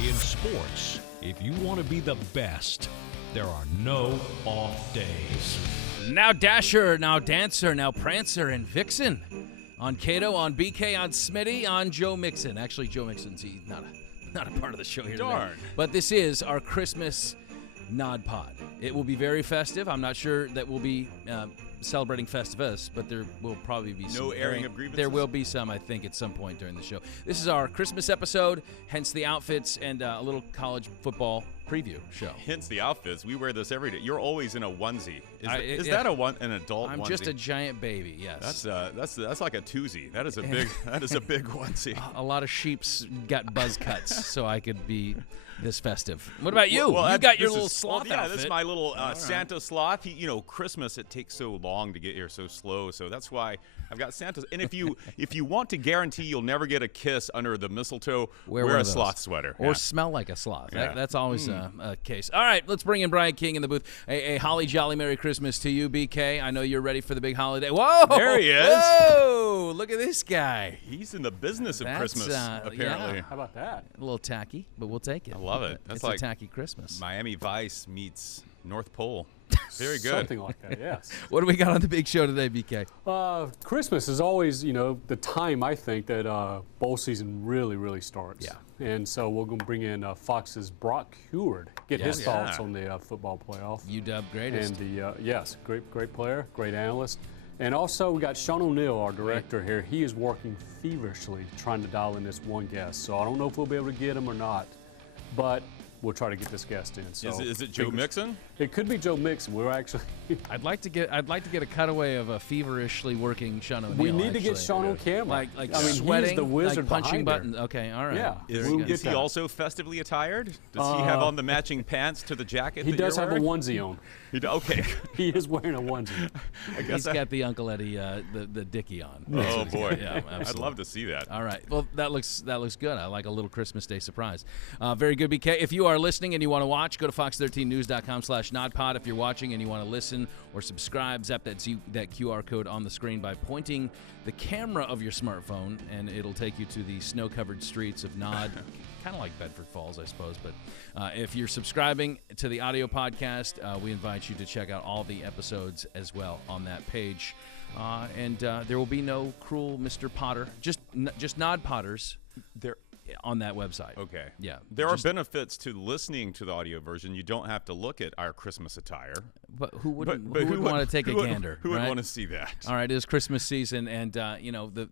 In sports, if you want to be the best, there are no off days. Now Dasher, now Dancer, now Prancer and Vixen. On Cato, on BK, on Smitty, on Joe Mixon. Actually, Joe Mixon's not a part of the show here Darn. today. But this is our Christmas nodpod. It will be very festive. I'm not sure that we'll be celebrating Festivus, but there will probably be some. No airing of grievances? There will be some, I think, at some point during the show. This is our Christmas episode, hence the outfits and a little college football preview show. Hence the outfits. We wear this every day. You're always in a onesie. Is Yeah. that an adult I'm onesie? just a giant baby, yes. That's like a twosie. That is a big onesie. A lot of sheep's got buzz cuts, so I could be this festive. What about you? Well, you got your this little is- sloth yeah, outfit. this is my little Santa sloth. Christmas, it takes so long to get here, so slow. So that's why I've got Santa's. And if you want to guarantee you'll never get a kiss under the mistletoe, wear a sloth sweater. Or smell like a sloth. Yeah. That's always a case. All right, let's bring in Brian King in the booth. A holly jolly Merry Christmas to you, BK. I know you're ready for the big holiday. Whoa! There he is. Whoa! Look at this guy. He's in the business of That's, Christmas, apparently. yeah. How about that? A little tacky, but we'll take it. I love it. That's It's like a tacky Christmas. Miami Vice meets North Pole. Very good. Something like that, yes. What do we got on the big show today, BK? Christmas is always, the time I think that bowl season really, really starts. Yeah. And so we're going to bring in Fox's Brock Huard, get his Yes. thoughts Yeah. on the football playoff. UW greatest. And yes, great player, great analyst. And also we got Sean O'Neill, our director here. He is working feverishly trying to dial in this one guest. So I don't know if we'll be able to get him or not, but we'll try to get this guest in. So Is it Joe Mixon? It could be Joe Mixon. We're actually I'd like to get a cutaway of a feverishly working Sean O'Neill. we need to get actually. Sean on camera. Like I mean, sweating, he's the wizard like punching behind buttons. Okay, all right. Yeah. Is, We'll is get he that. also festively attired? Does he have on the matching pants to the jacket? He that does you're have a wearing? onesie on. Okay. He is wearing a onesie. I guess He's got the Uncle Eddie, the Dickie on. Oh boy. Yeah, I'd absolutely. love to see that. All right. Well, that looks good. I like a little Christmas Day surprise. Very good, BK. If you are listening and you want to watch, go to fox13news.com/nodpod. If you're watching and you want to listen or subscribe, zap that QR code on the screen by pointing the camera of your smartphone, and it'll take you to the snow-covered streets of Nod. Kind of like Bedford Falls, I suppose. But if you're subscribing to the audio podcast, we invite you to check out all the episodes as well on that page. And there will be no cruel Mr. Potter, just Nod Potters There. on that website. Okay. Yeah. There are benefits to listening to the audio version. You don't have to look at our Christmas attire. But who wouldn't, But who would want to take a would- gander? Who would right? want to see that? All right, it is Christmas season, and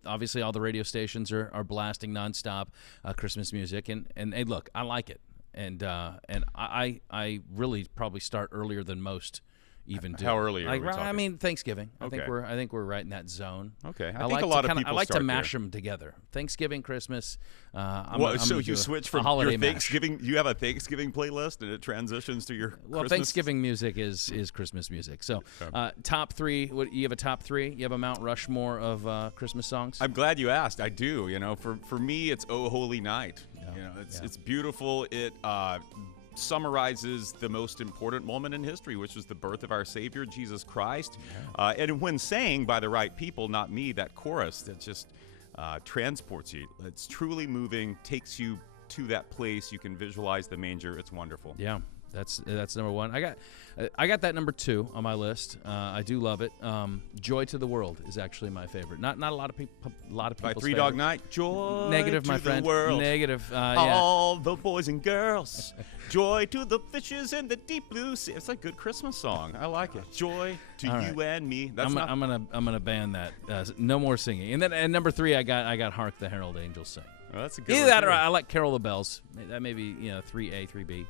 obviously all the radio stations are blasting nonstop Christmas music, and hey, look, I like it, and I really probably start earlier than most. Even do. How early are Like, we talking? I mean, Thanksgiving. I think Okay. we're right in that zone. Okay. I I think like a lot to of people I like to start mash there. them together. Thanksgiving, Christmas. So you switch from holiday your mash. Thanksgiving. You have a Thanksgiving playlist, and it transitions to your Well, Christmas? Thanksgiving music is Christmas music. So, top three. What you have a top three? You have a Mount Rushmore of Christmas songs. I'm glad you asked. I do. For me, it's "Oh Holy Night." It's beautiful. It summarizes the most important moment in history, which was the birth of our Savior, Jesus Christ. And when sang by the right people, not me, that chorus that just transports you. It's truly moving, takes you to that place. You can visualize the manger. It's wonderful. Yeah, that's number one. I got that number two on my list. I do love it. Joy to the World is actually my favorite. Not a lot of people. By people's Three Dog favorite. Night, joy Negative, to my the friend. world. Negative. Yeah. All the boys and girls, joy to the fishes in the deep blue sea. It's a good Christmas song. I like it. Joy to All you right. and me. That's I'm gonna ban that. No more singing. And then at number three, I got "Hark the Herald Angels Sing." well, that's a good. Either one, that too. or I like "Carol the Bells." That may be 3A, 3B.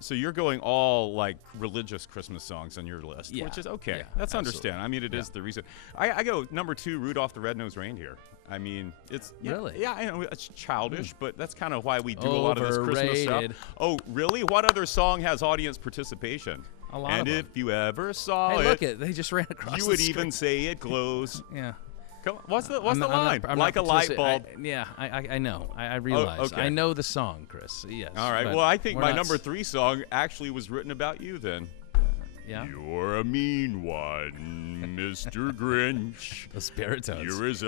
So you're going all like religious Christmas songs on your list, Yeah. which is okay. Yeah, That's absolutely. understand. I mean, it is the reason. I go number two, Rudolph the Red-Nosed Reindeer. I mean, it's Really? Yeah, I know it's childish, but that's kind of why we do a lot of this Christmas stuff. Overrated. Oh, really? What other song has audience participation? A lot and of if you ever saw Hey, it, look it. They just ran across. you the would screen. even say it glows. Yeah. Come on, what's the I'm not- line? I'm like a not light partici- bulb. I know. I realize. okay. I know the song, Chris. Yes. All right. but Well, I think we're my not number three song actually was written about you then. Yeah. You're a mean one, Mr. Grinch. The Spiritones. You're as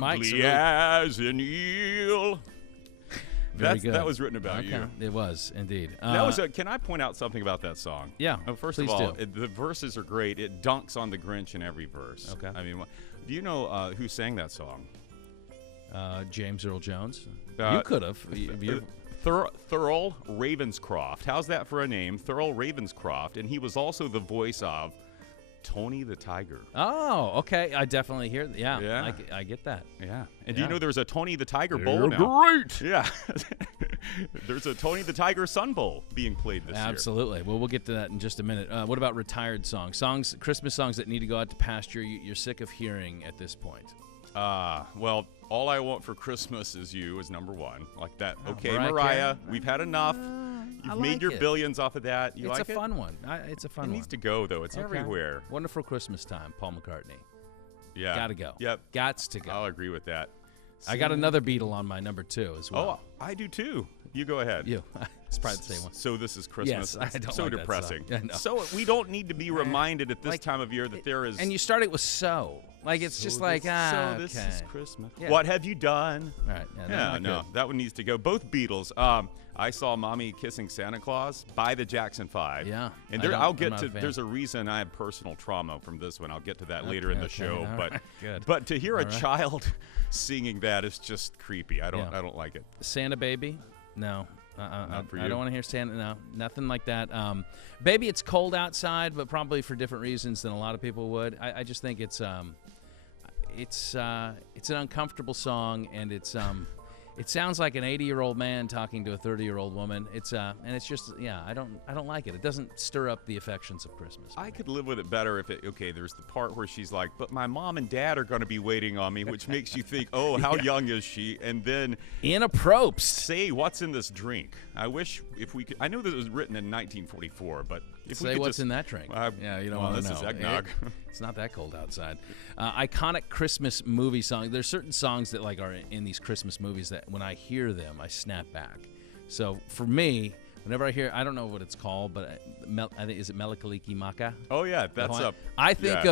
Mike's ugly really- as an eel. Very good. That was written about you. It was indeed. That was. Can I point out something about that song? Yeah. First please of all, do. the verses are great. It dunks on the Grinch in every verse. Okay. I mean, do you know who sang that song? James Earl Jones. You could have. Thurl Ravenscroft. How's that for a name? Thurl Ravenscroft, and he was also the voice of Tony the Tiger. Oh, okay. I definitely hear that. Yeah, Yeah. I get that. Yeah. And do you know there's a Tony the Tiger Bowl You're now? great. Yeah. There's a Tony the Tiger Sun Bowl being played this year. Absolutely. Well, we'll get to that in just a minute. What about retired songs? Christmas songs that need to go out to pasture you're sick of hearing at this point? Well, All I Want for Christmas Is You is number one. Like that. Okay, Mariah Mariah, Carey. we've had enough. You've made your billions off of that. You it's like a it? fun one. It's a fun It one. needs to go, though. It's everywhere. Wonderful Christmas Time, Paul McCartney. Yeah. Gotta go. Yep. Gots to go. I'll agree with that. I got another Beatle on my number 2 as well. Oh, I do too. You go ahead. You. It's probably the same one. So this is Christmas. Yes, I don't so like that depressing. song. I know. So we don't need to be reminded at this time of year that there is. And you start it with so. Like, it's just like, So this is okay. Christmas. Yeah. What have you done? All right. Yeah, no, that one needs to go. Both Beatles. I saw Mommy Kissing Santa Claus by the Jackson 5. Yeah. And I'll get to. There's a reason I have personal trauma from this one. I'll get to that later in the show. All But right, good. but to hear a child singing that is just creepy. I don't like it. Santa Baby? No. Not for I you. don't want to hear Santa. No, nothing like that. Baby, it's cold outside, but probably for different reasons than a lot of people would. I just think it's an uncomfortable song, and it sounds like an 80-year-old man talking to a 30-year-old woman. And it's just I don't like it. It doesn't stir up the affections of Christmas. I could live with it better if there's the part where she's like, but my mom and dad are going to be waiting on me, which makes you think, oh, how young is she? And then Inappropriate. say what's in this drink. I wish if we could. I know that it was written in 1944, but if we Say could what's just, in that drink. You don't want to know. This is eggnog. It's not that cold outside. Iconic Christmas movie songs. There's certain songs that are in these Christmas movies that when I hear them, I snap back. So for me, whenever I hear, I don't know what it's called, but I think is it Melikaliki Maka? Oh yeah, that's up. I think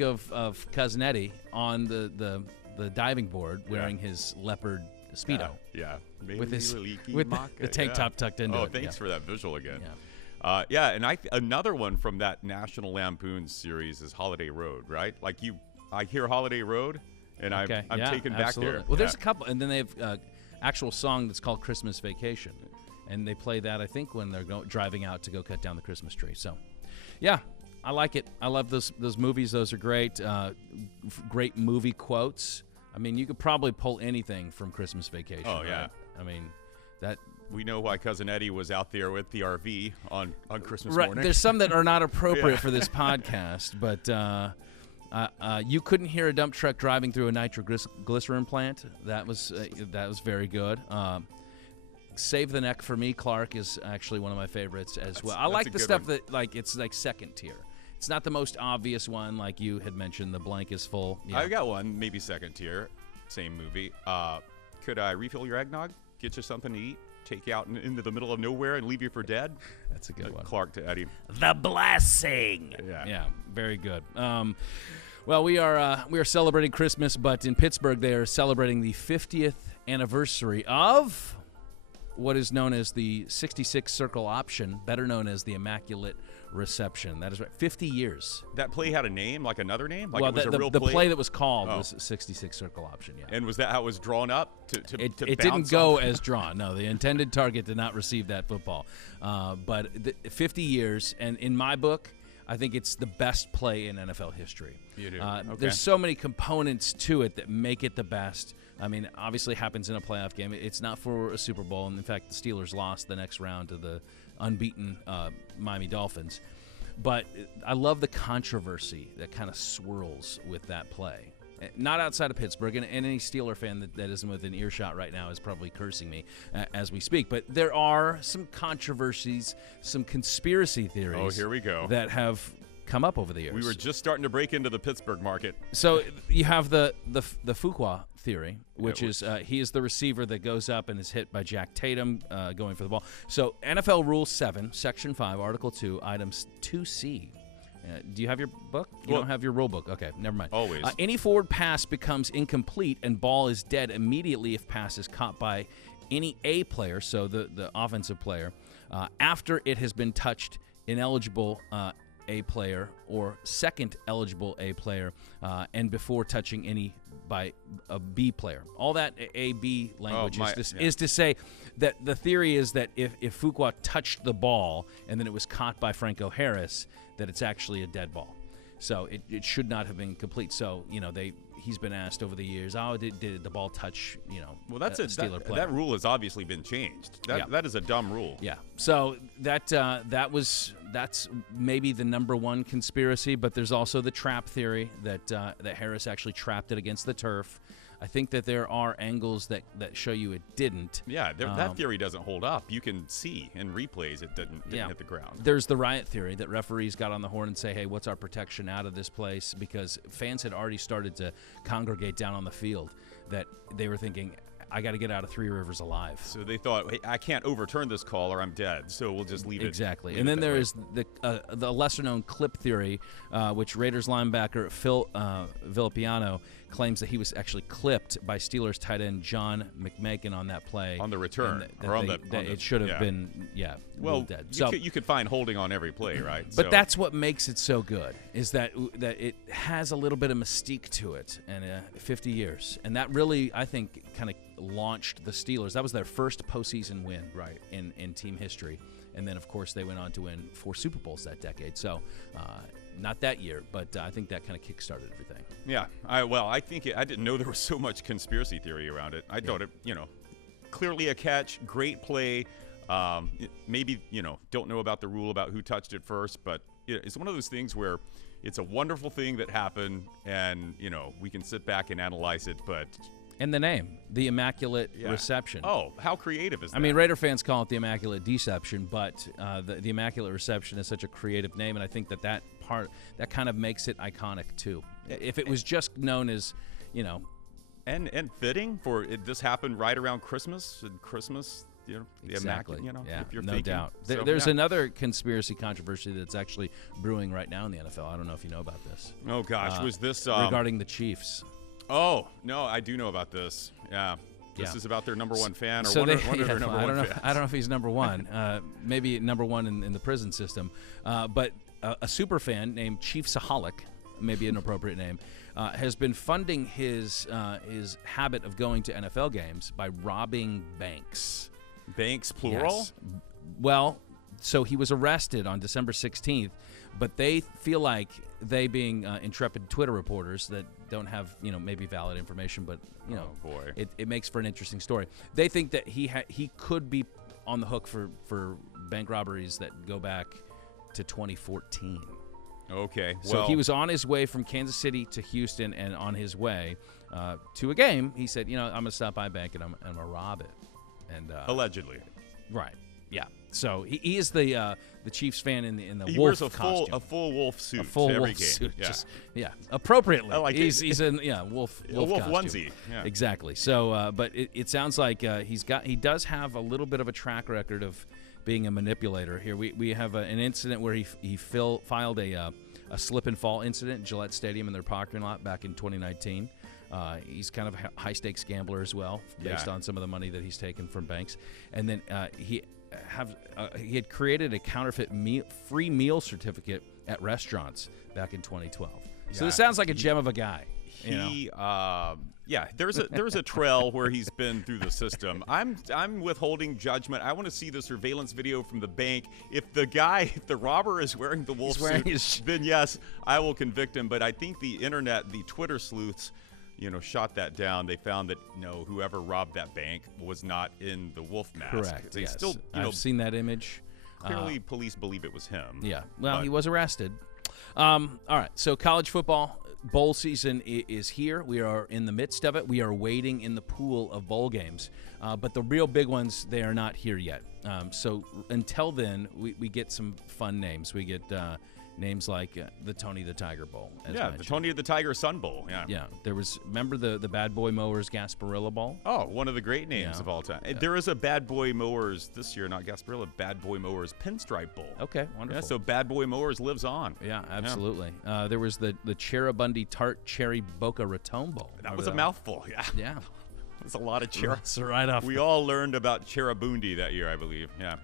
of Cousin Eddie on the diving board wearing his leopard speedo. Yeah. With his Melikaliki the tank top tucked into it. Oh, thanks for that visual again. Yeah. And another one from that National Lampoon series is Holiday Road, right? Like I hear Holiday Road, and I'm taken back there. Well, there's a couple, and then they have actual song that's called Christmas Vacation, and they play that I think when they're driving out to go cut down the Christmas tree. So, yeah, I like it. I love those movies. Those are great. Great movie quotes. I mean, you could probably pull anything from Christmas Vacation. Oh yeah. Right? I mean, that. We know why Cousin Eddie was out there with the RV on Christmas Right. morning. There's some that are not appropriate for this podcast, but you couldn't hear a dump truck driving through a nitroglycerin plant. That was very good. Save the Neck for me, Clark, is actually one of my favorites as well. I like the stuff that it's like second tier. It's not the most obvious one, like you had mentioned. The blank is full. Yeah. I got one, maybe second tier, same movie. Could I refill your eggnog? Get you something to eat? Take you out into the middle of nowhere and leave you for dead? That's a good one. Clark to Eddie. The Blessing. Yeah, very good. Well, we are celebrating Christmas, but in Pittsburgh they are celebrating the 50th anniversary of what is known as the 66 Circle Option, better known as the Immaculate Reception. That is right, 50 years. That play had a name, like another name? Like well, it was a real the play? play that was called was 66 Circle Option, yeah. And was that how it was drawn up? It bounce didn't go off? as drawn. No, the intended target did not receive that football. But 50 years, and in my book, I think it's the best play in NFL history. You do. There's so many components to it that make it the best. I mean, obviously it happens in a playoff game. It's not for a Super Bowl. And in fact, the Steelers lost the next round to the unbeaten Miami Dolphins. But I love the controversy that kind of swirls with that play. Not outside of Pittsburgh, and any Steeler fan that isn't within earshot right now is probably cursing me as we speak. But there are some controversies, some conspiracy theories. Oh, here we go. That have come up over the years. We were just starting to break into the Pittsburgh market. So you have the Fuqua theory, which is he is the receiver that goes up and is hit by Jack Tatum going for the ball. So NFL Rule 7, Section 5, Article 2, Items 2C. Do you have your book? You don't have your rule book. Okay, never mind. Always. Any forward pass becomes incomplete and ball is dead immediately if pass is caught by any A player, so the offensive player, after it has been touched ineligible A player or second eligible A player, and before touching any by a B player. All that A-B language is to say that the theory is that if Fuqua touched the ball and then it was caught by Franco Harris, that it's actually a dead ball. So it should not have been complete. So, he's been asked over the years, did the ball touch, well, that's a Steeler player? That rule has obviously been changed. That is a dumb rule. Yeah. So that's maybe the number one conspiracy, but there's also the trap theory that Harris actually trapped it against the turf. I think that there are angles that show you it didn't. Yeah, that theory doesn't hold up. You can see in replays it didn't hit the ground. There's the riot theory that referees got on the horn and say, hey, what's our protection out of this place? Because fans had already started to congregate down on the field, that they were thinking, I got to get out of Three Rivers alive. So they thought, hey, I can't overturn this call or I'm dead, so we'll just leave it. Exactly. And then there is the lesser-known clip theory, which Raiders linebacker Phil Villapiano claims that he was actually clipped by Steelers tight end John McMakin on that play. On the return. It should have been, well, dead. You could find holding on every play, right? But that's what makes it so good, is that it has a little bit of mystique to it, and 50 years. And that really, I think, kind of launched the Steelers. That was their first postseason win in team history. And then, of course, they went on to win 4 Super Bowls that decade. So not that year, but I think that kind of kick-started everything. Yeah. I think I didn't know there was so much conspiracy theory around it. I thought it, clearly a catch, great play. Maybe, don't know about the rule about who touched it first, but it's one of those things where it's a wonderful thing that happened, and, we can sit back and analyze it, but... And the name, the Immaculate Reception. Oh, how creative is that? I mean, Raider fans call it the Immaculate Deception, but the Immaculate Reception is such a creative name, and I think that kind of makes it iconic too. If it was just known as, and fitting for it, this happened right around Christmas, the exactly. Immaculate, yeah, if you're no thinking. doubt. There's another conspiracy controversy that's actually brewing right now in the NFL. I don't know if you know about this. Oh gosh, was this regarding the Chiefs? Oh, no, I do know about this. Yeah. This is about their number one fan, or so one of their number one fans. I don't know if he's number one. Maybe number one in the prison system. But a super fan named Chiefsaholic, maybe an appropriate name, has been funding his habit of going to NFL games by robbing banks. Banks, plural? Yes. Well, so he was arrested on December 16th, but they feel like they, being intrepid Twitter reporters that don't have, maybe valid information, but, it makes for an interesting story. They think that he could be on the hook for bank robberies that go back to 2014. Okay. So he was on his way from Kansas City to Houston, and on his way to a game, he said, I'm going to stop by a bank and I'm going to rob it. And allegedly. Right. Yeah. So he is the Chiefs fan in the he wolf wears costume. a full wolf suit. A full to every wolf game. suit. Yeah. Appropriately. I like he's it. in wolf wolf costume. onesie. Yeah. Exactly. So, but it sounds like he does have a little bit of a track record of being a manipulator. Here we have an incident where he filed a slip and fall incident in Gillette Stadium in their parking lot back in 2019. He's kind of a high-stakes gambler as well, based on some of the money that he's taken from banks. And then he had created a counterfeit free meal certificate at restaurants back in 2012. So this sounds like a gem of a guy. There's a trail where he's been through the system. I'm withholding judgment. I want to see the surveillance video from the bank. If the robber is wearing the wolf suit, then yes, I will convict him. But I think the internet, the Twitter sleuths, shot that down. They found that whoever robbed that bank was not in the wolf mask. Correct. They yes. still, I've seen that image. Clearly, police believe it was him. Yeah. Well, he was arrested. All right. So college football bowl season is here. We are in the midst of it. We are waiting in the pool of bowl games. But the real big ones, they are not here yet. So until then, we get some fun names. We get names like the Tony the Tiger Bowl. The Tony the Tiger Sun Bowl. Yeah. There was, remember the Bad Boy Mowers Gasparilla Bowl? Oh, one of the great names of all time. There is a Bad Boy Mowers this year, not Gasparilla, Bad Boy Mowers Pinstripe Bowl. Okay, wonderful. Yeah, so Bad Boy Mowers lives on. Yeah, absolutely. There was the Cherubundi Tart Cherry Boca Raton Bowl. That was a mouthful. Yeah. Yeah. It's a lot of It's right off. We all learned about Cheribundi that year, I believe. Yeah.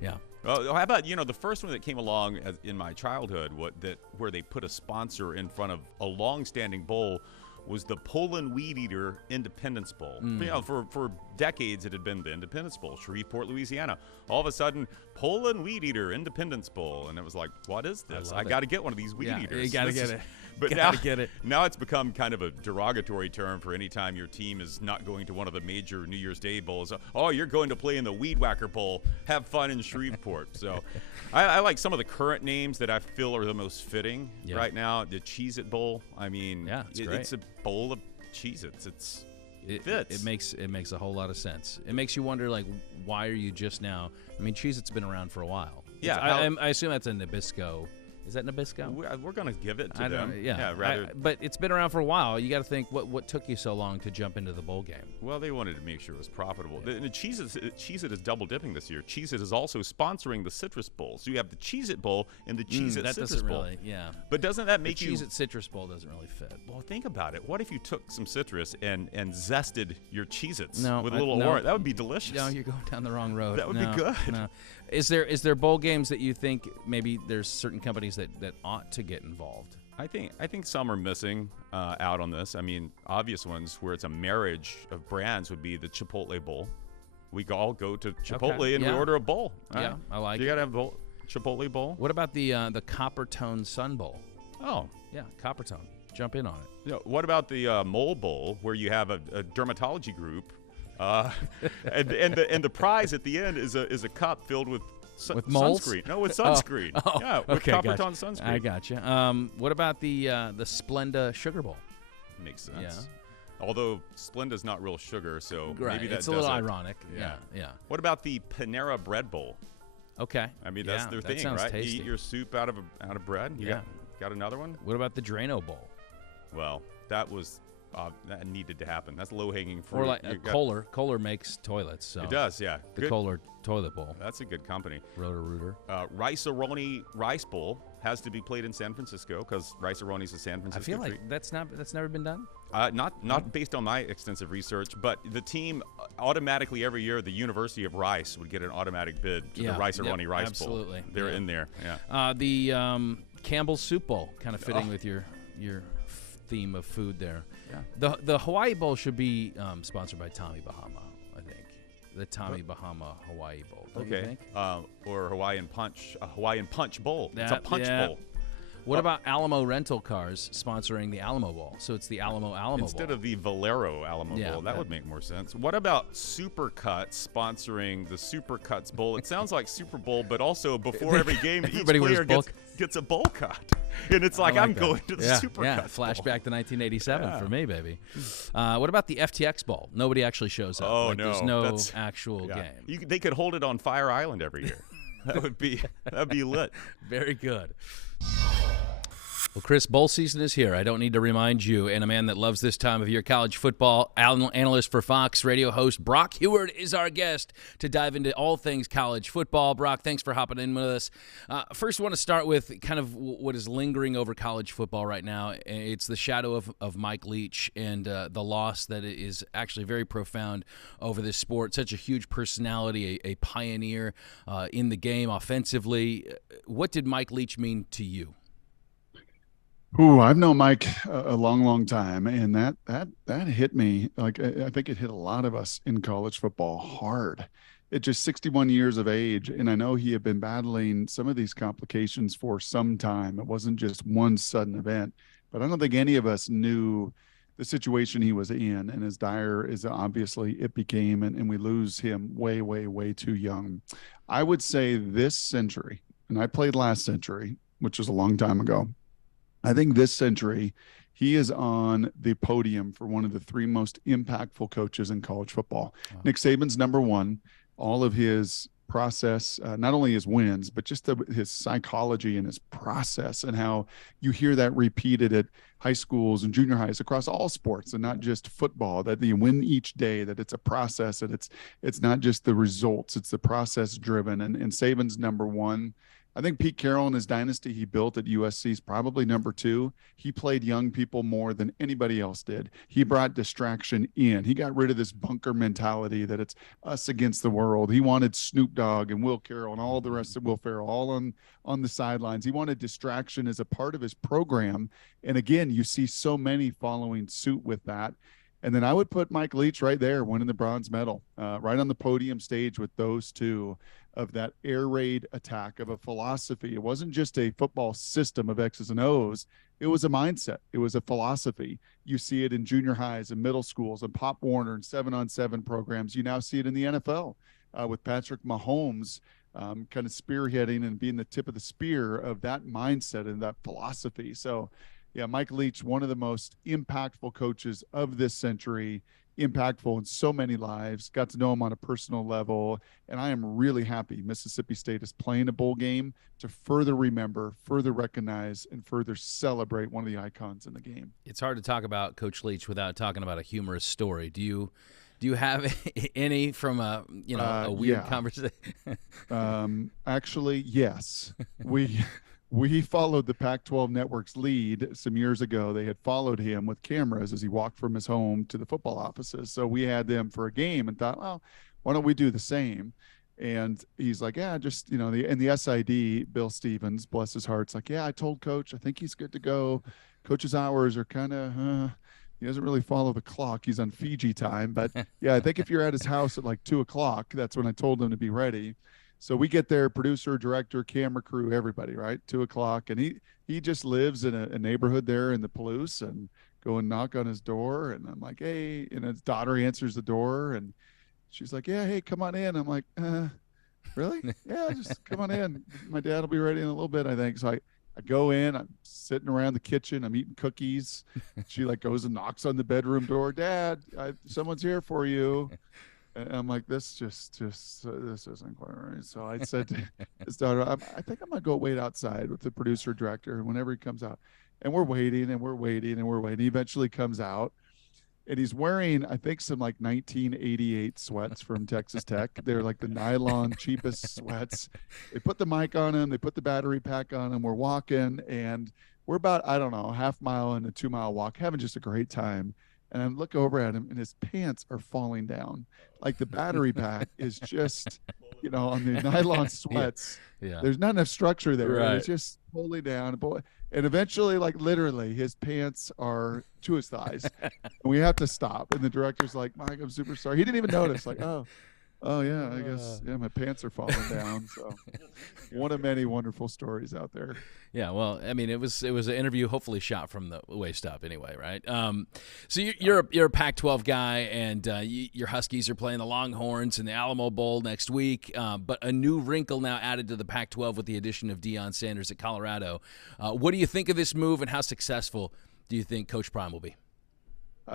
Yeah. Well, how about, the first one that came along in my childhood, where they put a sponsor in front of a long-standing bowl, was the Poland Weed Eater Independence Bowl. For decades it had been the Independence Bowl, Shreveport, Louisiana. All of a sudden, Poland Weed Eater Independence Bowl, and it was like, what is this? I got to get one of these weed eaters. You got to get it. But now it's become kind of a derogatory term for any time your team is not going to one of the major New Year's Day bowls. Oh, you're going to play in the Weed Whacker Bowl. Have fun in Shreveport. So I like some of the current names that I feel are the most fitting right now. The Cheez-It Bowl. I mean, it's a bowl of Cheez-Its. It fits. It makes a whole lot of sense. It makes you wonder, like, why are you just now? I mean, Cheez-Its been around for a while. Yeah. I assume that's a Nabisco. Is that Nabisco? We're going to give it to them. But it's been around for a while. You got to think, what took you so long to jump into the bowl game? Well, they wanted to make sure it was profitable. The Cheez-It is double dipping this year. Cheez-It is also sponsoring the Citrus Bowl. So you have the Cheez-It Bowl and the Cheez-It Citrus Bowl. But doesn't that make the Cheez-It Citrus Bowl doesn't really fit. Well, think about it. What if you took some citrus and zested your Cheez-Its with a little orange? That would be delicious. No, you're going down the wrong road. That would be good. No. Is there bowl games that you think maybe there's certain companies that ought to get involved? I think some are missing out on this. I mean, obvious ones where it's a marriage of brands would be the Chipotle Bowl. We all go to Chipotle and we order a bowl. Yeah, I like it. You got to have a Chipotle Bowl. What about the Copper Tone Sun Bowl? Oh. Yeah, Copper Tone. Jump in on it. Yeah, what about the Mole Bowl, where you have a dermatology group, and the prize at the end is a cup filled with moles? Sunscreen. No, with sunscreen. Yeah, with Copper Tone sunscreen. I gotcha. What about the Splenda Sugar Bowl? Makes sense. Yeah. Although Splenda's not real sugar, so maybe it's a little ironic. Yeah. What about the Panera Bread Bowl? Okay. I mean, that's their thing, right? Tasty. You eat your soup out of bread. You got another one? What about the Drano Bowl? Well, that that needed to happen. That's low-hanging fruit. Or like Kohler. Kohler makes toilets. So it does, yeah. The Kohler Toilet Bowl. That's a good company. Roto-Rooter. Rice-A-Roni Rice Bowl has to be played in San Francisco because Rice-A-Roni's a San Francisco I feel like treat. that's never been done? Not based on my extensive research, but the team automatically every year, the University of Rice would get an automatic bid to the Rice-A-Roni Rice Bowl. Absolutely. They're in there. Yeah. The Campbell's Soup Bowl, kind of fitting with your theme of food there. Yeah. The Hawaii Bowl should be sponsored by Tommy Bahama, I think. The Tommy Bahama Hawaii Bowl. Don't you think? Or Hawaiian Punch Bowl. It's a punch bowl. What about Alamo Rental Cars sponsoring the Alamo Bowl? So it's the Alamo Bowl. Instead of the Valero Alamo Bowl. That would make more sense. What about Supercuts sponsoring the Supercuts Bowl? It sounds like Super Bowl, but also before every game, each player gets a bowl cut. And it's like, I'm going to the Supercuts Bowl. Flashback to 1987 for me, baby. What about the FTX Bowl? Nobody actually shows up. Oh, no. There's no actual game. They could hold it on Fire Island every year. That'd be lit. Very good. Well, Chris, bowl season is here. I don't need to remind you, and a man that loves this time of year, college football analyst for Fox radio host Brock Huard is our guest to dive into all things college football. Brock, thanks for hopping in with us. First, I want to start with kind of what is lingering over college football right now. It's the shadow of Mike Leach and the loss that is actually very profound over this sport. Such a huge personality, a pioneer in the game offensively. What did Mike Leach mean to you? Ooh, I've known Mike a long, long time, and that hit me. Like, I think it hit a lot of us in college football hard. At just 61 years of age, and I know he had been battling some of these complications for some time. It wasn't just one sudden event, but I don't think any of us knew the situation he was in, and as dire as obviously it became, and we lose him way, way, way too young. I would say this century, and I played last century, which was a long time ago. I think this century, he is on the podium for one of the three most impactful coaches in college football. Wow. Nick Saban's number one. All of his process, not only his wins, but just his psychology and his process, and how you hear that repeated at high schools and junior highs across all sports, and not just football, that you win each day, that it's a process, and it's not just the results, it's the process driven. And Saban's number one. I think Pete Carroll and his dynasty he built at USC is probably number 2. He played young people more than anybody else did. He brought distraction in. He got rid of this bunker mentality that it's us against the world. He wanted Snoop Dogg and Will Carroll and all the rest of Will Ferrell all on the sidelines. He wanted distraction as a part of his program. And again, you see so many following suit with that. And then I would put Mike Leach right there, winning the bronze medal, right on the podium stage with those two, of that air raid attack, of a philosophy. It wasn't just a football system of X's and O's. It was a mindset. It was a philosophy. You see it in junior highs and middle schools and Pop Warner and 7-on-7 programs. You now see it in the NFL with Patrick Mahomes kind of spearheading and being the tip of the spear of that mindset and that philosophy. So, yeah, Mike Leach, one of the most impactful coaches of this century, impactful in so many lives, got to know him on a personal level. And I am really happy Mississippi State is playing a bowl game to further remember, further recognize, and further celebrate one of the icons in the game. It's hard to talk about Coach Leach without talking about a humorous story. Do you have any from a weird conversation? Actually, yes. We followed the Pac-12 Network's lead some years ago. They had followed him with cameras as he walked from his home to the football offices. So we had them for a game and thought, well, why don't we do the same? And he's like, yeah, just, the SID, Bill Stevens, bless his heart, like, yeah, I told Coach, I think he's good to go. Coach's hours are kind of, he doesn't really follow the clock. He's on Fiji time. But, yeah, I think if you're at his house at like 2 o'clock, that's when I told him to be ready. So we get there, producer, director, camera crew, everybody, right? 2 o'clock. And he just lives in a neighborhood there in the Palouse, and go and knock on his door. And I'm like, hey, and his daughter answers the door, and she's like, yeah, hey, come on in. I'm like, really? Yeah, just come on in. My dad will be ready in a little bit, I think. So I go in, I'm sitting around the kitchen, I'm eating cookies. She like goes and knocks on the bedroom door. Dad, someone's here for you. And I'm like, this isn't quite right. So I said to his daughter, I think I'm going to go wait outside with the producer director whenever he comes out. And we're waiting and we're waiting and we're waiting. He eventually comes out, and he's wearing, I think, some like 1988 sweats from Texas Tech. They're like the nylon cheapest sweats. They put the mic on him. They put the battery pack on him. We're walking, and we're about, I don't know, a half mile and a 2-mile walk, having just a great time. And I look over at him, and his pants are falling down. Like the battery pack is just, on the nylon sweats. Yeah. There's not enough structure there. Right. It's just pulling down. And eventually, like literally, his pants are to his thighs. And we have to stop. And the director's like, Mike, I'm super sorry. He didn't even notice. Like, oh yeah, I guess, my pants are falling down. So one of many wonderful stories out there. Yeah, well, I mean, it was an interview hopefully shot from the waist up anyway, right? So you're a Pac-12 guy, and your Huskies are playing the Longhorns in the Alamo Bowl next week, but a new wrinkle now added to the Pac-12 with the addition of Deion Sanders at Colorado. What do you think of this move, and how successful do you think Coach Prime will be?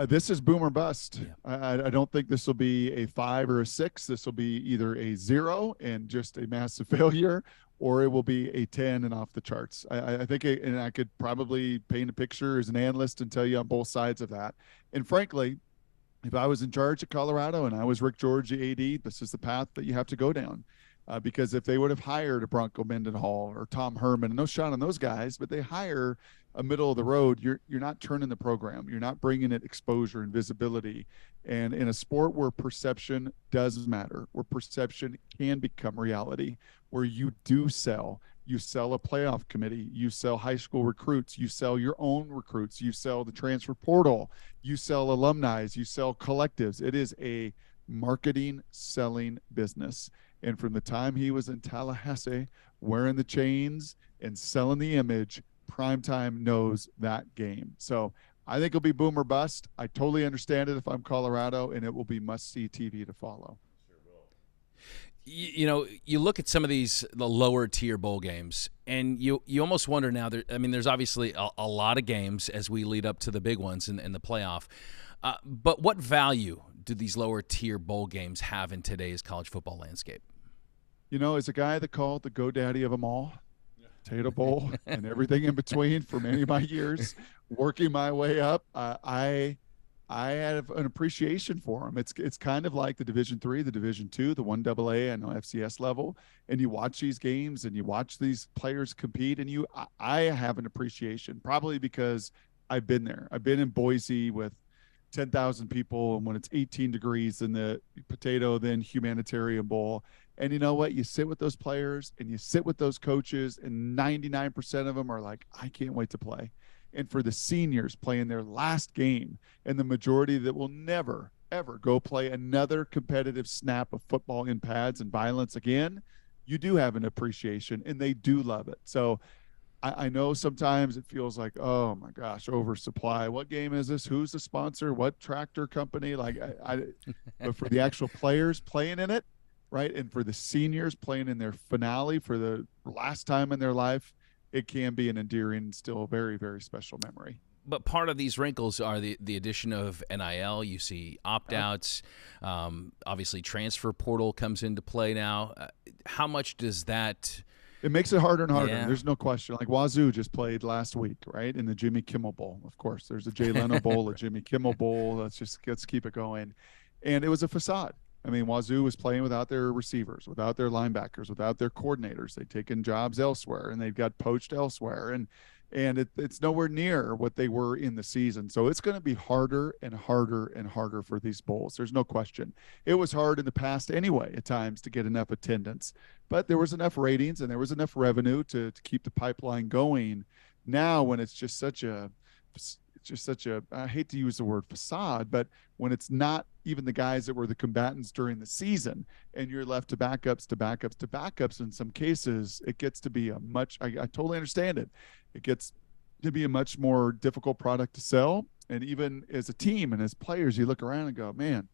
This is boom or bust. Yeah. I don't think this will be a 5 or a 6. This will be either a 0 and just a massive failure, or it will be a 10 and off the charts. I think, and I could probably paint a picture as an analyst and tell you on both sides of that. And frankly, if I was in charge of Colorado and I was Rick George, the AD, this is the path that you have to go down. Because if they would have hired a Bronco Mendenhall or Tom Herman, and no shot on those guys, but they hire a middle of the road, you're not turning the program. You're not bringing it exposure and visibility. And in a sport where perception does matter, where perception can become reality, where you do sell a playoff committee, you sell high school recruits, you sell your own recruits, you sell the transfer portal, you sell alumni, you sell collectives. It is a marketing, selling business. And from the time he was in Tallahassee wearing the chains and selling the image, Primetime knows that game. So I think it'll be boom or bust. I totally understand it if I'm Colorado, and it will be must-see TV to follow. You look at some of the lower tier bowl games, and you almost wonder now. There's obviously a lot of games as we lead up to the big ones in the playoff. But what value do these lower tier bowl games have in today's college football landscape? As a guy that called the GoDaddy of them all, Potato Bowl and everything in between for many of my years, working my way up, I I have an appreciation for them. It's kind of like the Division III, the Division II, the 1AA and FCS level, and you watch these games and you watch these players compete, and I have an appreciation, probably because I've been there. I've been in Boise with 10,000 people, and when it's 18 degrees in the Potato then Humanitarian Bowl, and you know what? You sit with those players and you sit with those coaches, and 99% of them are like, I can't wait to play. And for the seniors playing their last game, and the majority that will never, ever go play another competitive snap of football in pads and violence again, you do have an appreciation, and they do love it. So I know sometimes it feels like, oh my gosh, oversupply. What game is this? Who's the sponsor? What tractor company? Like, but for the actual players playing in it, right, and for the seniors playing in their finale for the last time in their life, it can be an endearing, still very, very special memory. But part of these wrinkles are the addition of NIL. You see opt-outs. Obviously, transfer portal comes into play now. How much does that? It makes it harder and harder. Yeah. There's no question. Like Wazoo just played last week, right, in the Jimmy Kimmel Bowl. Of course, there's a Jay Leno Bowl, a Jimmy Kimmel Bowl. Let's keep it going. And it was a facade. I mean, Wazoo was playing without their receivers, without their linebackers, without their coordinators. They've taken jobs elsewhere, and they've got poached elsewhere. And it's nowhere near what they were in the season. So it's going to be harder and harder and harder for these bowls. There's no question. It was hard in the past anyway at times to get enough attendance, but there was enough ratings and there was enough revenue to keep the pipeline going. Now, when it's just such a, I hate to use the word facade, but when it's not even the guys that were the combatants during the season, and you're left to backups in some cases, it gets to be a much, I totally understand it. It gets to be a much more difficult product to sell. And even as a team and as players, you look around and go, man,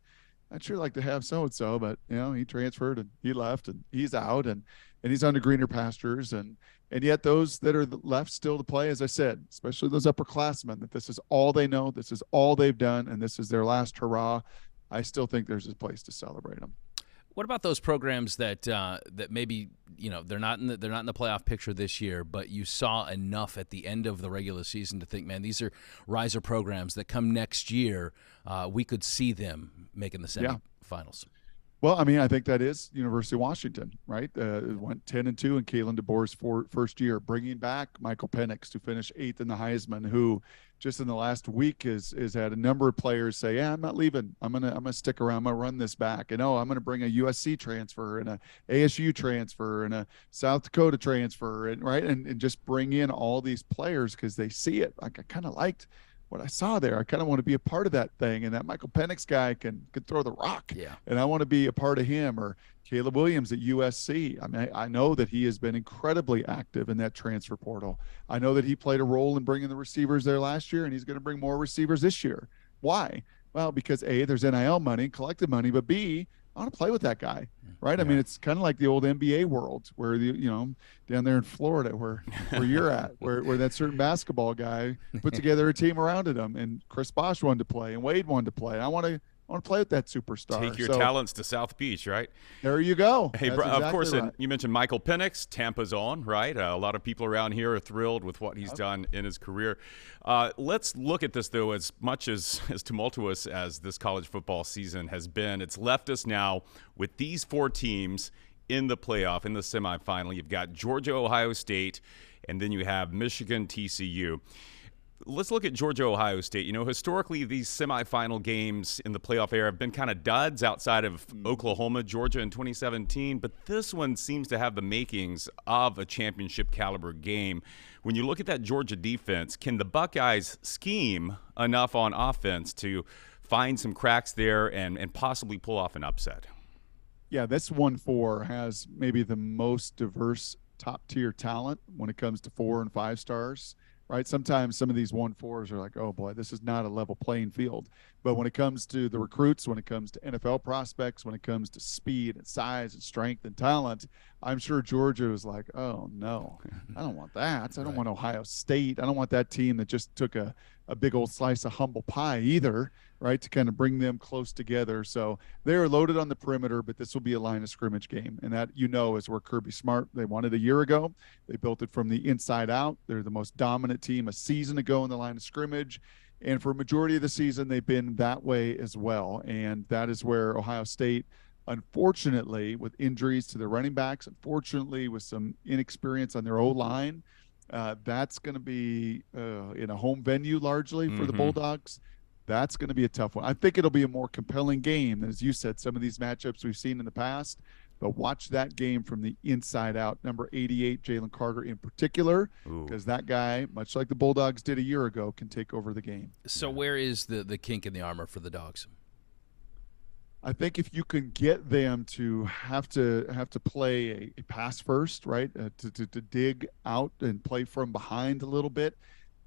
I'd sure like to have so-and-so, but he transferred and he left and he's out and he's on to greener pastures. And yet those that are left still to play, as I said, especially those upperclassmen, that this is all they know, this is all they've done, and this is their last hurrah. I still think there's a place to celebrate them. What about those programs that that maybe they're not in the playoff picture this year, but you saw enough at the end of the regular season to think, man, these are riser programs that come next year, we could see them making the semifinals. Well, I mean, I think that is University of Washington, right? It went 10-2 in Kalen DeBoer's first year, bringing back Michael Penix to finish 8th in the Heisman, who just in the last week has had a number of players say, yeah, I'm not leaving. I'm gonna stick around. I'm gonna run this back. And I'm gonna bring a USC transfer and a ASU transfer and a South Dakota transfer, and right, and just bring in all these players because they see it. Like, I kind of liked what I saw there. I kind of want to be a part of that thing, and that Michael Penix guy can throw the rock. Yeah. And I want to be a part of him. Or Caleb Williams at USC. I mean, I know that he has been incredibly active in that transfer portal. I know that he played a role in bringing the receivers there last year, and he's going to bring more receivers this year. Why? Well, because A, there's NIL money, collective money, but B, I want to play with that guy, right? Yeah. I mean, it's kind of like the old NBA world where down there in Florida where you're at, where that certain basketball guy put together a team around him, and Chris Bosh wanted to play, and Wade wanted to play. I want to play with that superstar. Take your talents to South Beach, right? There you go. Hey, of course, right. And you mentioned Michael Penix. Tampa's on, right? A lot of people around here are thrilled with what he's done in his career. Let's look at this, though, as much as tumultuous as this college football season has been. It's left us now with these 4 teams in the playoff, in the semifinal. You've got Georgia, Ohio State, and then you have Michigan, TCU. Let's look at Georgia, Ohio State. Historically, these semifinal games in the playoff era have been kind of duds outside of Oklahoma, Georgia in 2017. But this one seems to have the makings of a championship caliber game. When you look at that Georgia defense, can the Buckeyes scheme enough on offense to find some cracks there and possibly pull off an upset? Yeah, this 1-4 has maybe the most diverse top-tier talent when it comes to 4 and 5 stars. Right. Sometimes some of these 1-4s are like, oh boy, this is not a level playing field. But when it comes to the recruits, when it comes to NFL prospects, when it comes to speed and size and strength and talent, I'm sure Georgia was like, oh no, I don't want that. I don't want Ohio State. I don't want that team that just took a big old slice of humble pie either, right, to kind of bring them close together. So they're loaded on the perimeter, but this will be a line of scrimmage game. And that, is where Kirby Smart, they won it a year ago. They built it from the inside out. They're the most dominant team a season ago in the line of scrimmage. And for a majority of the season, they've been that way as well. And that is where Ohio State, unfortunately, with injuries to their running backs, unfortunately, with some inexperience on their O-line, that's going to be in a home venue largely for the Bulldogs. That's going to be a tough one. I think it'll be a more compelling game, as you said, some of these matchups we've seen in the past. But watch that game from the inside out. Number 88, Jalen Carter in particular, because that guy, much like the Bulldogs did a year ago, can take over the game. So where is the kink in the armor for the Dogs? I think if you can get them to have to play a pass first, right, to dig out and play from behind a little bit,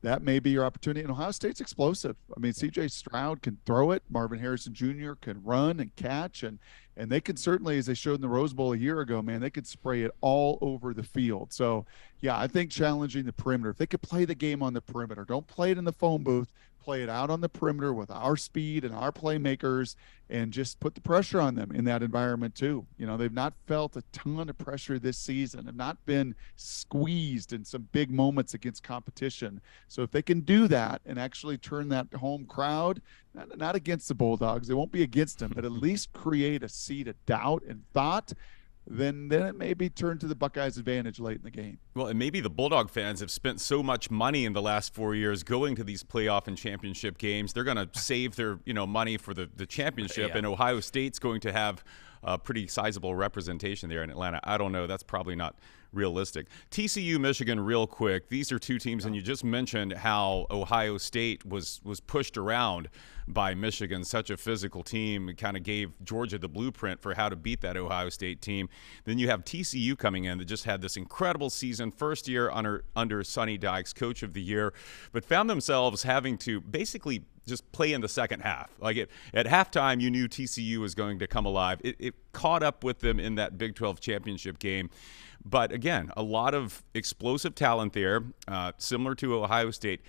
that may be your opportunity. And Ohio State's explosive. I mean, C.J. Stroud can throw it. Marvin Harrison Jr. can run and catch. And they can certainly, as they showed in the Rose Bowl a year ago, man, they could spray it all over the field. So, yeah, I think challenging the perimeter. If they could play the game on the perimeter, don't play it in the phone booth. Play it out on the perimeter with our speed and our playmakers and just put the pressure on them in that environment too. You know, they've not felt a ton of pressure this season, have not been squeezed in some big moments against competition. So if they can do that and actually turn that home crowd, not against the Bulldogs, they won't be against them, but at least create a seed of doubt and thought, then it may be turned to the Buckeyes' advantage late in the game. Well, and maybe the Bulldog fans have spent so much money in the last 4 years going to these playoff and championship games. They're going to save their money for the championship, and Ohio State's going to have a pretty sizable representation there in Atlanta. I don't know. That's probably not realistic. TCU, Michigan, real quick. These are two teams, and you just mentioned how Ohio State was pushed around by Michigan, such a physical team. It kind of gave Georgia the blueprint for how to beat that Ohio State team. Then you have TCU coming in that just had this incredible season, first year under Sonny Dykes, Coach of the Year, but found themselves having to basically just play in the second half. Like at halftime, you knew TCU was going to come alive. It caught up with them in that Big 12 championship game. But again, a lot of explosive talent there, similar to Ohio State.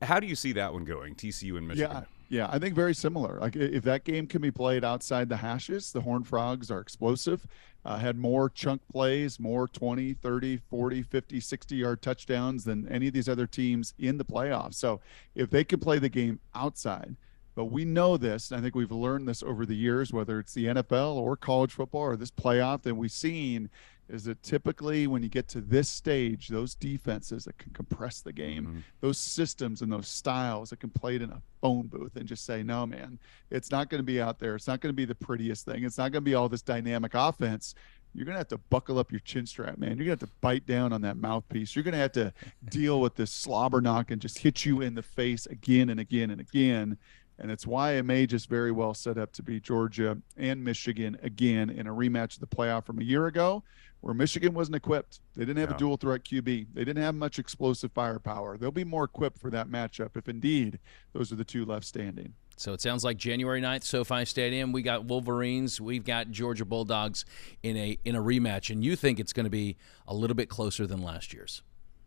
How do you see that one going, TCU and Michigan? Yeah, I think very similar. Like if that game can be played outside the hashes, the Horned Frogs are explosive, had more chunk plays, more 20, 30, 40, 50, 60-yard touchdowns than any of these other teams in the playoffs. So if they can play the game outside, but we know this, and I think we've learned this over the years, whether it's the NFL or college football or this playoff that we've seen, is that typically when you get to this stage, those defenses that can compress the game, those systems and those styles that can play it in a phone booth and just say, no, man, it's not going to be out there. It's not going to be the prettiest thing. It's not going to be all this dynamic offense. You're going to have to buckle up your chin strap, man. You're going to have to bite down on that mouthpiece. You're going to have to deal with this slobber knock and just hit you in the face again and again and again. And it's why it may just very well set up to be Georgia and Michigan again in a rematch of the playoff from a year ago, where Michigan wasn't equipped. They didn't have a dual threat QB. They didn't have much explosive firepower. They'll be more equipped for that matchup if indeed those are the two left standing. So it sounds like January 9th, SoFi Stadium. We got Wolverines. We've got Georgia Bulldogs in a rematch. And you think it's going to be a little bit closer than last year's?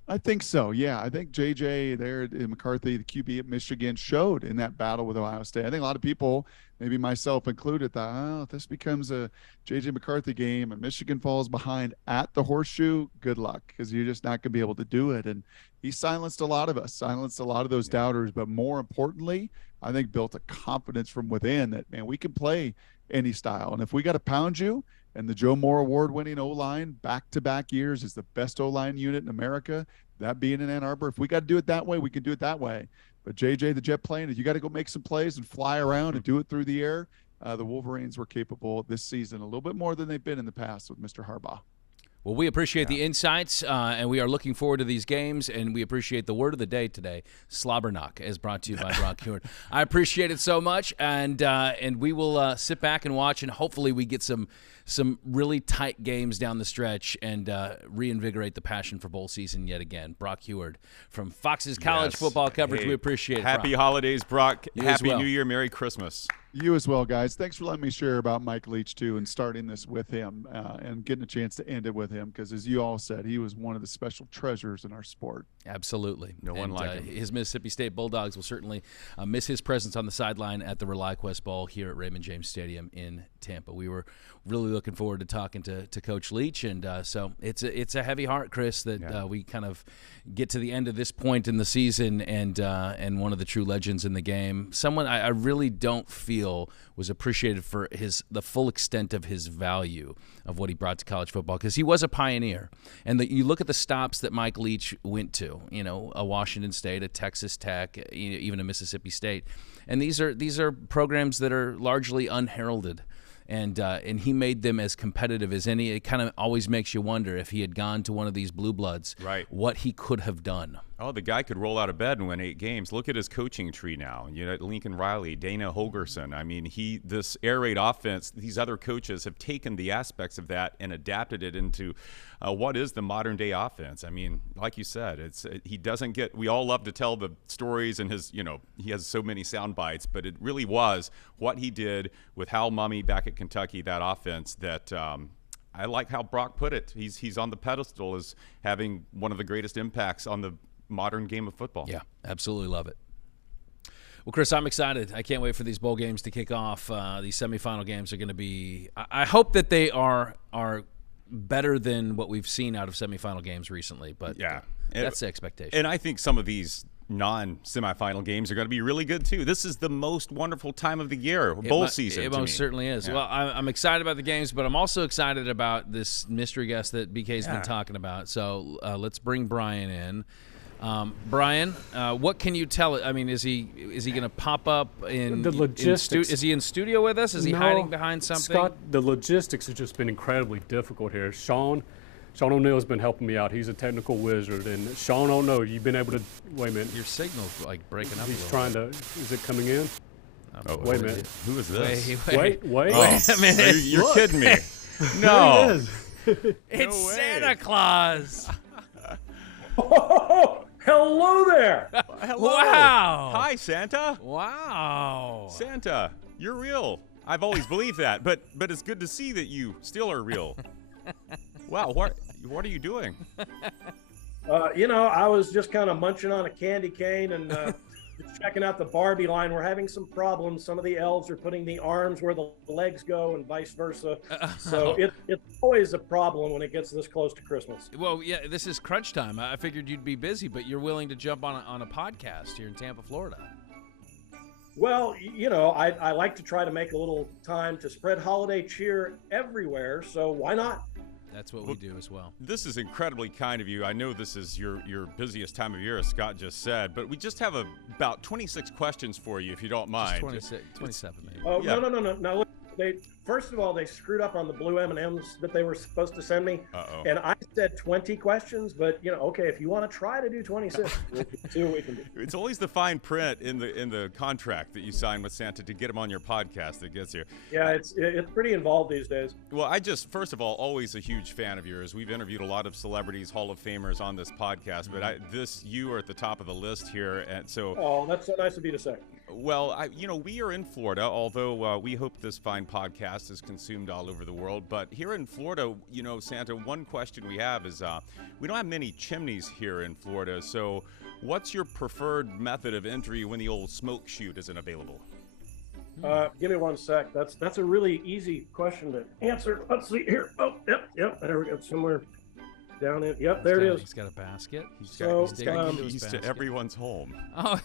I think so, yeah. I think J.J. there in McCarthy, the QB at Michigan, showed in that battle with Ohio State. I think a lot of people, maybe myself included, thought, if this becomes a J.J. McCarthy game and Michigan falls behind at the Horseshoe, good luck, because you're just not going to be able to do it. And he silenced a lot of us, silenced a lot of those doubters. But more importantly, I think built a confidence from within that, man, we can play any style. And if we got to pound you, and the Joe Moore award-winning O-line back-to-back years is the best O-line unit in America, that being in Ann Arbor. If we got to do it that way, we can do it that way. But J.J., the jet plane, if you got to go make some plays and fly around and do it through the air, the Wolverines were capable this season a little bit more than they've been in the past with Mr. Harbaugh. Well, we appreciate the insights, and we are looking forward to these games, and we appreciate the word of the day today, slobber knock, as brought to you by Brock Huard. I appreciate it so much, and we will sit back and watch, and hopefully we get some really tight games down the stretch and reinvigorate the passion for bowl season yet again. Brock Huard from Fox's college football coverage. Hey, we appreciate it. Happy Brock. holidays, Brock. You Happy well. New Year. Merry Christmas. You as well, guys. Thanks for letting me share about Mike Leach, too, and starting this with him and getting a chance to end it with him because, as you all said, he was one of the special treasures in our sport. Absolutely. No one like him. His Mississippi State Bulldogs will certainly miss his presence on the sideline at the ReliQuest Bowl here at Raymond James Stadium in Tampa. We were really looking forward to talking to Coach Leach, and so it's a heavy heart, Chris, that we kind of get to the end of this point in the season, and one of the true legends in the game, someone I really don't feel was appreciated for the full extent of his value of what he brought to college football, because he was a pioneer. And you look at the stops that Mike Leach went to, a Washington State, a Texas Tech, even a Mississippi State, and these are programs that are largely unheralded. And he made them as competitive as any. It kind of always makes you wonder if he had gone to one of these blue bloods, right, what he could have done. Oh, the guy could roll out of bed and win 8 games. Look at his coaching tree now. Lincoln Riley, Dana Holgerson. I mean, this air raid offense, these other coaches have taken the aspects of that and adapted it into what is the modern day offense. I mean, like you said, he doesn't get. We all love to tell the stories, and he has so many sound bites, but it really was what he did with Hal Mummy back at Kentucky, that offense that. I like how Brock put it. He's on the pedestal as having one of the greatest impacts on the modern game of football. Yeah, absolutely love it. Well, Chris, I'm excited. I can't wait for these bowl games to kick off. These semifinal games are going to be – I hope that they are better than what we've seen out of semifinal games recently, but that's the expectation. And I think some of these non-semifinal games are going to be really good too. This is the most wonderful time of the year, bowl season. It most certainly is. Yeah. Well, I'm excited about the games, but I'm also excited about this mystery guest that BK's been talking about. So let's bring Brian in. Brian, what can you tell? I mean, is he going to pop up in the logistics? Is he in studio with us? Is he hiding behind something? Scott, the logistics has just been incredibly difficult here. Sean O'Neill's been helping me out. He's a technical wizard. And Sean O'Neill, you've been able to – wait a minute. Your signal's like breaking up. He's trying to – is it coming in? Oh, wait a minute. Who is this? Wait a minute. You're kidding me. No. It's Santa Claus. Oh, hello there. Hello. Wow. Hi, Santa. Wow. Santa, you're real. I've always believed that, but it's good to see that you still are real. Wow, what are you doing? I was just kind of munching on a candy cane and just checking out the Barbie line. We're having some problems. Some of the elves are putting the arms where the legs go and vice versa. So it's always a problem when it gets this close to Christmas. Well, yeah, this is crunch time. I figured you'd be busy, but you're willing to jump on a podcast here in Tampa, Florida. Well, I like to try to make a little time to spread holiday cheer everywhere, so why not? That's what we do as well. This is incredibly kind of you. I know this is your busiest time of year, as Scott just said, but we just have about 26 questions for you, if you don't mind. Just 27, maybe. Oh, yeah. No. Now, look, first of all, they screwed up on the blue M&Ms that they were supposed to send me. Uh-oh. And I said 20 questions, but, okay, if you want to try to do 26, we'll see what we can do. It's always the fine print in the contract that you sign with Santa to get him on your podcast that gets you. Yeah, it's pretty involved these days. Well, first of all, always a huge fan of yours. We've interviewed a lot of celebrities, Hall of Famers on this podcast, but you are at the top of the list here, and so. Oh, that's so nice of you to say. Well, we are in Florida, although we hope this fine podcast is consumed all over the world. But here in Florida, Santa, one question we have is we don't have many chimneys here in Florida. So what's your preferred method of entry when the old smoke chute isn't available? Give me one sec. That's a really easy question to answer. Let's see here. Oh, yep. There we go. Somewhere down in. Yep, there it is. He's got a basket. He's got keys to everyone's home. Oh,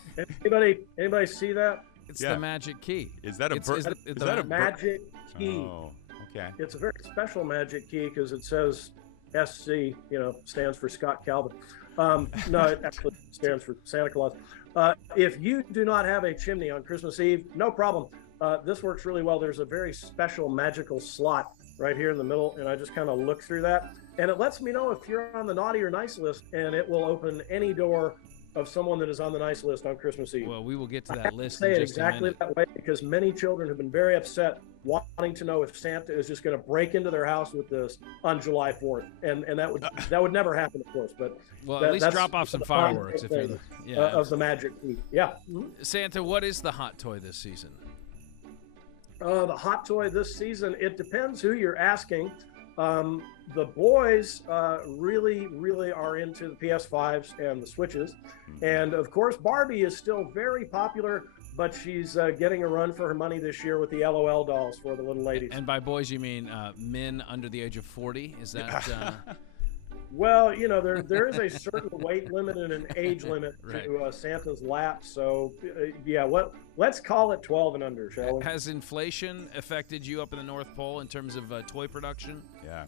anybody see that? It's the magic key. Is that a magic key? Oh, okay. It's a very special magic key because it says SC. Stands for Scott Calvin. No, it actually stands for Santa Claus. If you do not have a chimney on Christmas Eve, no problem. This works really well. There's a very special magical slot right here in the middle, and I just kind of look through that, and it lets me know if you're on the naughty or nice list, and it will open any door of someone that is on the nice list on Christmas Eve. Well, we will get to that list. Say it exactly that way because many children have been very upset, wanting to know if Santa is just going to break into their house with this on July 4th, and that would never happen, of course. But at least drop off some fireworks if you're of the magic key. Yeah. Santa, what is the hot toy this season? The hot toy this season, it depends who you're asking. The boys really are into the PS5s and the Switches. And, of course, Barbie is still very popular. but she's getting a run for her money this year with the LOL dolls for the little ladies. And by boys, you mean men under the age of 40? Is that? Well, you know, there is a certain weight limit and an age limit Right. to Santa's lap. So, yeah, let's call it 12 and under, shall we? Has inflation affected you up in the North Pole in terms of toy production? Yeah.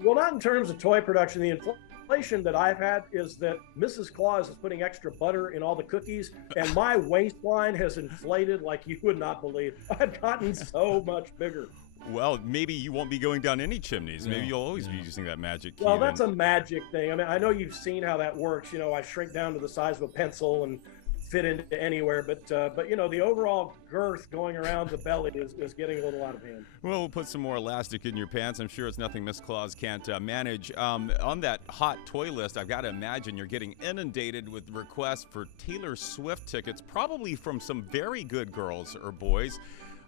Well, not in terms of toy production. The inflation that I've had is that Mrs. Claus is putting extra butter in all the cookies, and my waistline has inflated like you would not believe. I've gotten so much bigger. Well, maybe you won't be going down any chimneys. Maybe you'll always be using that magic key. Well, that's a magic thing. I mean, I know you've seen how that works. You know, I shrink down to the size of a pencil and fit into anywhere. But you know, the overall girth going around the belly is getting a little out of hand. Well, we'll put some more elastic in your pants. I'm sure it's nothing Miss Claus can't manage. On that hot toy list, I've got to imagine you're getting inundated with requests for Taylor Swift tickets, probably from some very good girls or boys.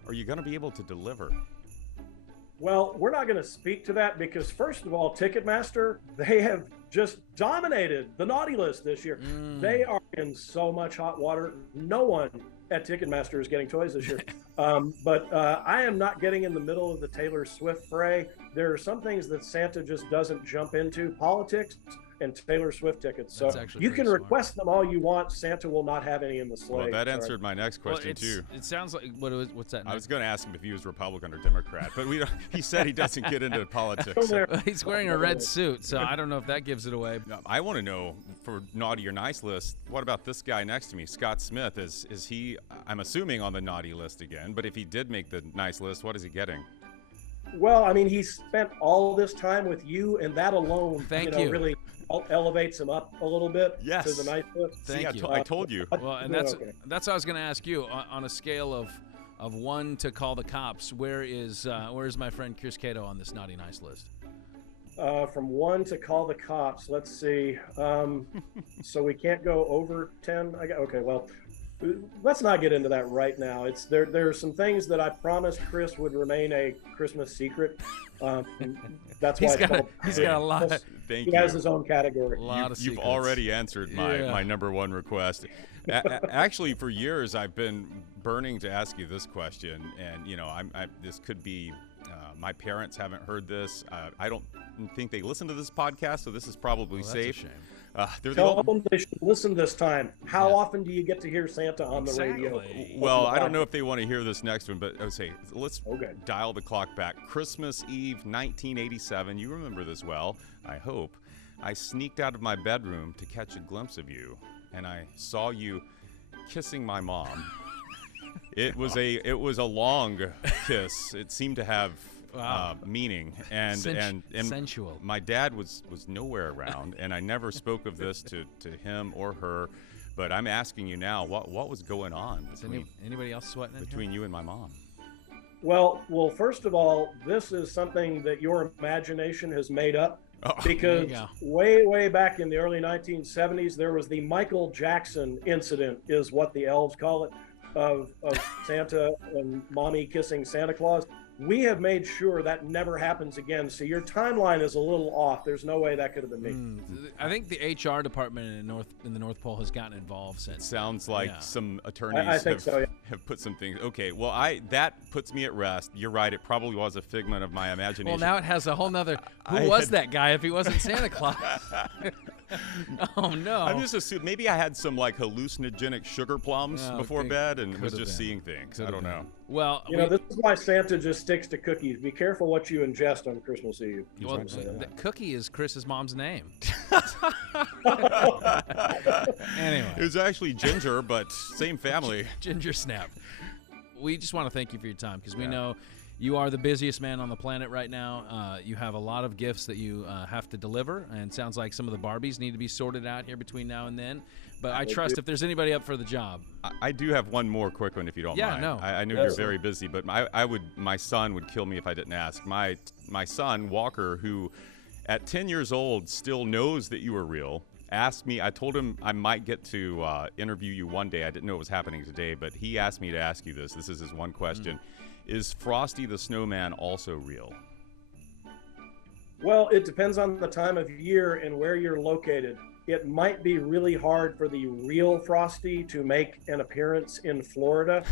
Are you going to be able to deliver? Well, we're not going to speak to that because, first of all, Ticketmaster, they have just dominated the naughty list this year. They are in so much hot water. No one at Ticketmaster is getting toys this year. But I am not getting in the middle of the Taylor Swift fray. There are some things that Santa just doesn't jump into, politics and Taylor Swift tickets. So you can request them all you want. Santa will not have any in the sleigh. Well, that answered my next question, too. It sounds like, what's that? I was going to ask him if he was Republican or Democrat, but he said he doesn't get into politics. So. He's wearing a red suit, so I don't know if that gives it away. I want to know, for naughty or nice list, what about this guy next to me, Scott Smith? Is he, I'm assuming, on the naughty list again, but if he did make the nice list, what is he getting? Well, I mean, he spent all this time with you, and that alone, really elevates him up a little bit to the nice list. Thank you. I told you. Well, and that's what I was going to ask you. On a scale of 1 to call the cops, where is my friend Chris Cato on this naughty nice list? From 1 to call the cops. Let's see. So we can't go over 10. Okay. Well, let's not get into that right now. There are some things that I promised Chris would remain a Christmas secret. That's why he's got a lot. Thank he you. has his own category. You've already answered my number one request. Actually, for years I've been burning to ask you this question, and this could be. My parents haven't heard this. I don't think they listen to this podcast, so this is probably safe. That's a shame. Tell them they should listen this time. How often do you get to hear Santa on the radio? Well, I don't know if they want to hear this next one, but I would say let's dial the clock back. Christmas Eve, 1987. You remember this well, I hope. I sneaked out of my bedroom to catch a glimpse of you, and I saw you kissing my mom. It was a long kiss. It seemed to have meaning and sensual. My dad was nowhere around, and I never spoke of this to him or her. But I'm asking you now, what was going on anybody else sweating between you and my mom? Well, first of all, this is something that your imagination has made up. Because way back in the early 1970s, there was the Michael Jackson incident, is what the elves call it, of Santa and mommy kissing Santa Claus. We have made sure that never happens again. So your timeline is a little off. There's no way that could have been me. I think the HR department in the North Pole has gotten involved since. It sounds like some attorneys have put some things. Okay, well, that puts me at rest. You're right. It probably was a figment of my imagination. Well, now it has a whole nother. Who was that guy if he wasn't Santa Claus? Oh no! I'm just assuming maybe I had some like hallucinogenic sugar plums before bed and was just seeing things. I don't know. Well, this is why Santa just sticks to cookies. Be careful what you ingest on Christmas Eve. Well, the cookie is Chris's mom's name. Anyway, it was actually Ginger, but same family. Ginger Snap. We just want to thank you for your time because we know you are the busiest man on the planet right now. You have a lot of gifts that you have to deliver, and it sounds like some of the Barbies need to be sorted out here between now and then. But I trust if there's anybody up for the job. I do have one more quick one, if you don't mind. No. I know you're very busy, but my son would kill me if I didn't ask. My son, Walker, who at 10 years old still knows that you are real, asked me. I told him I might get to interview you one day. I didn't know it was happening today, but he asked me to ask you this. This is his one question. Is Frosty the Snowman also real? Well, it depends on the time of year and where you're located. It might be really hard for the real Frosty to make an appearance in Florida.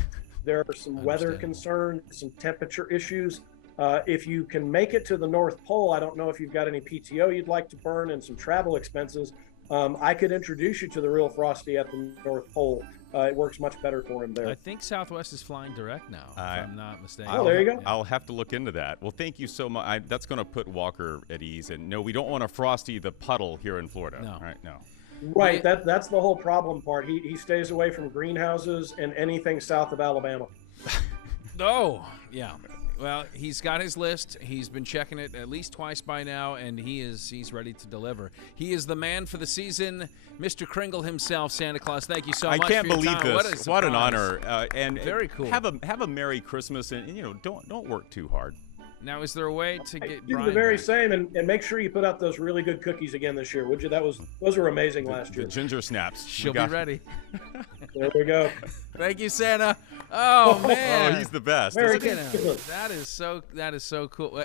There are some weather concerns, some temperature issues. If you can make it to the North Pole, I don't know if you've got any PTO you'd like to burn and some travel expenses. I could introduce you to the real Frosty at the North Pole. It works much better for him there. I think Southwest is flying direct now, if I'm not mistaken. Oh, there you go. I'll have to look into that. Well, thank you so much. That's going to put Walker at ease. And no, we don't want to Frosty the puddle here in Florida. No. Right? No. Right. That's the whole problem part. He stays away from greenhouses and anything south of Alabama. Oh, yeah. Well, he's got his list. He's been checking it at least twice by now, and he's ready to deliver. He is the man for the season, Mr. Kringle himself, Santa Claus. Thank you so much. I can't for your believe time. this. What an honor. And very cool. Have a Merry Christmas, and don't work too hard. Now, is there a way to get Do Brian the very back? same, and make sure you put out those really good cookies again this year, would you? Those were amazing last year. The ginger snaps. She'll be ready. There we go. Thank you, Santa. Oh man, Oh, he's the best. Merry isn't he? Christmas. That is so cool.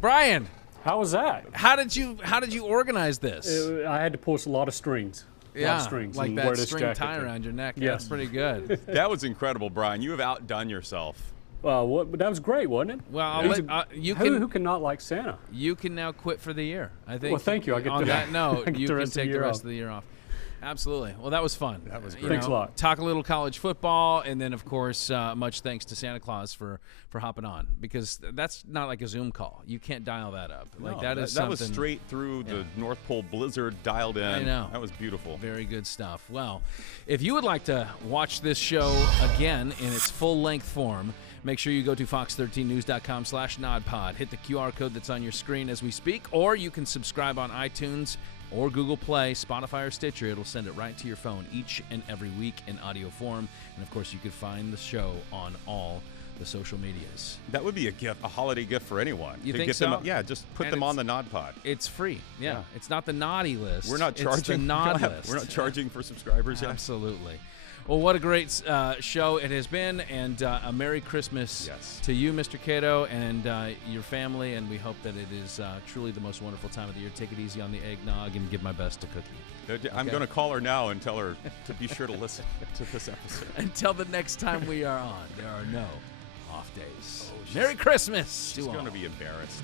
Brian, How was that? how did you organize this? I had to pull a lot of strings. A lot of strings like and that wear this string jacket tie thing. around your neck. Yes. That's pretty good. That was incredible, Brian. You have outdone yourself. That was great, wasn't it? Well, you who can not like Santa? You can now quit for the year. I think. Well, thank you. I get on to- that note, I get you the can rest of the take the year rest off. of the year off. Absolutely. Well, that was fun. That was great. Thanks a lot. Talk a little college football, and then, of course, much thanks to Santa Claus for hopping on, because that's not like a Zoom call. You can't dial that up. Like No, that is that was something straight through the North Pole blizzard dialed in. I know. That was beautiful. Very good stuff. Well, if you would like to watch this show again in its full-length form, make sure you go to fox13news.com/nodpod. Hit the QR code that's on your screen as we speak, or you can subscribe on iTunes or Google Play, Spotify, or Stitcher. It'll send it right to your phone each and every week in audio form. And, of course, you can find the show on all the social medias. That would be a gift, a holiday gift for anyone. You to think get so? Them, yeah, just put And them on the Nod Pod. It's free. Yeah. It's not the naughty list. We're not charging. It's the nod list. We're not charging for subscribers yet. Absolutely. Well, what a great show it has been, and a Merry Christmas to you, Mr. Cato, and your family, and we hope that it is truly the most wonderful time of the year. Take it easy on the eggnog and give my best to Cookie. I'm going to call her now and tell her to be sure to listen to this episode. Until the next time we are on, there are no off days. Merry Christmas. She's to going to all. be embarrassed.